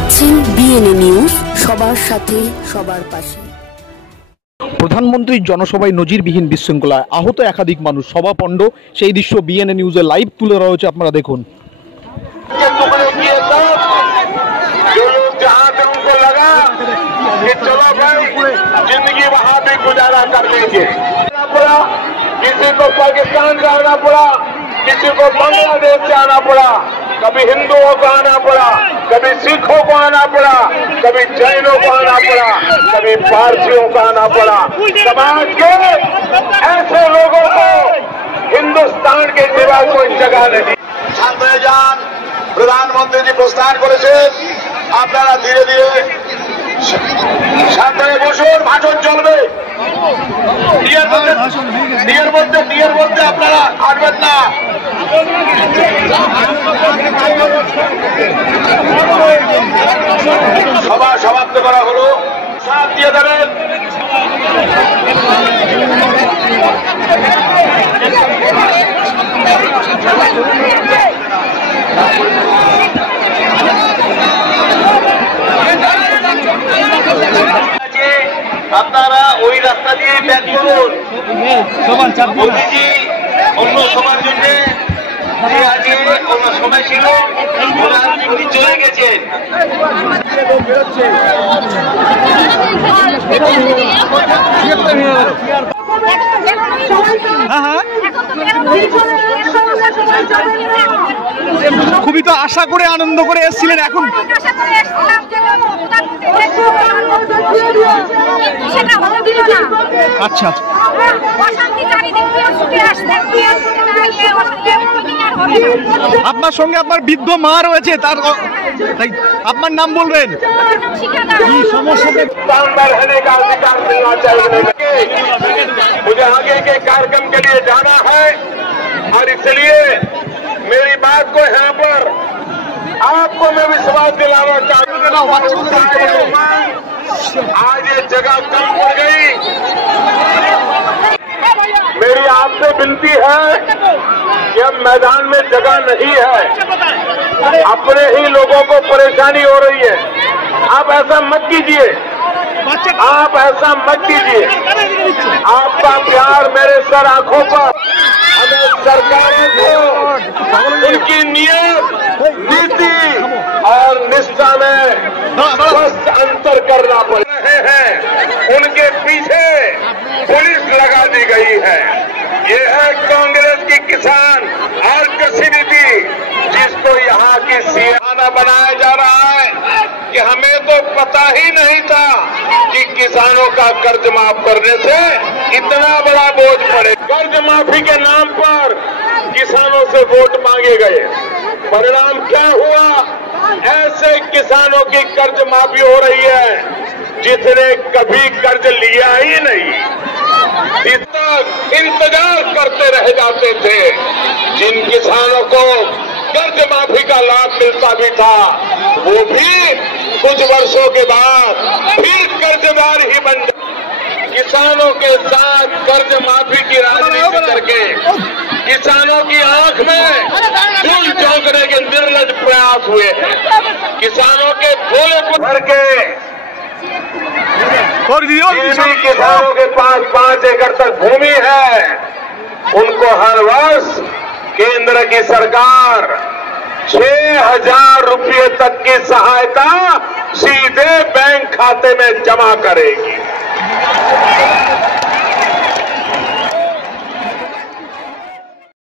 দেখছেন BNA news, সবার সাথে সবার পাশে। প্রধানমন্ত্রীর জনসভায় নজিরবিহীন বিশৃঙ্খলায় আহত একাধিক মানুষ, সভাপণ্ড। সেই দৃশ্য বিএনএ নিউজে লাইভ তুলে ধরা হয়েছে, আপনারা দেখুন। जिंदगी वहां भी गुजारा कर लेंगे। किसी को पाकिस्तान से आना पड़ा, किसी को बांग्लादेश से आना पड़ा, कभी हिंदुओं को आना पड़ा, कभी सिखों को आना पड़ा, कभी जैनों को आना पड़ा, कभी पारसियों को आना पड़ा। समाज के ऐसे लोगों को हिंदुस्तान के सिवा कोई जगह नहीं। शांत হয়ে যান, প্রধানমন্ত্রী প্রস্থান করেছেন, আপনারা ধীরে ধীরে শান্ত হয়ে বসুন। ভাষণ চলবে, বিয়ের মধ্যে আপনারা আসবেন না। সভা সমাপ্ত করা হলো, সাথ দিয়ে দেবেন। আপনারা ওই রাস্তা দিয়ে ব্যাক করুন। মোদীজি অন্য সবার জন্য আজকে অন্য সময় ছিল, উনি চলে গেছেন। খুবই তো আশা করে আনন্দ করে এসেছিলেন, এখন আচ্ছা আচ্ছা। আপনার সঙ্গে আপনার বৃদ্ধ মা রয়েছে, তার আপনার নাম বলবেন। मुझे आगे के कार्यक्रम के लिए जाना है और इसलिए मेरी बात को यहाँ पर आपको मैं विश्वास दिलाना चाहता हूँ। आज ये जगह कम पड़ गई। मेरी आपसे विनती है कि अब मैदान में जगह नहीं है, अपने ही लोगों को परेशानी हो रही है। आप ऐसा मत कीजिए, आप ऐसा मत कीजिए। आपका प्यार मेरे सर आंखों पर, हमें सरकारों को उनकी नियत, नीति और निष्ठा में स्पष्ट अंतर करना पड़ रहे हैं। उनके पीछे पुलिस लगा दी गई है। ये है कांग्रेस की किसान और कृषि नीति, जिसको यहाँ की सियाना बनाया जा रहा है कि हमें तो पता ही नहीं था कि किसानों का कर्ज माफ करने से इतना बड़ा बोझ पड़े। कर्ज माफी के नाम पर किसानों से वोट मांगे गए, परिणाम क्या हुआ? ऐसे किसानों की कर्ज माफी हो रही है जिसने कभी कर्ज लिया ही नहीं। इतना इंतजार करते रह जाते थे। जिन किसानों को कर्ज माफी का लाभ मिलता भी था, वो भी कुछ वर्षों के बाद फिर कर्जदार ही बन गए। किसानों के साथ कर्ज माफी की राजनीति करके किसानों की आंख में धूल झोंकने के निर्लज प्रयास हुए हैं। किसानों के भोले को भर के किसानों के पास 5 एकड़ तक भूमि है, उनको हर वर्ष केंद्र की सरकार 6,000 रुपये तक की सहायता सीधे बैंक खाते में जमा करेगी।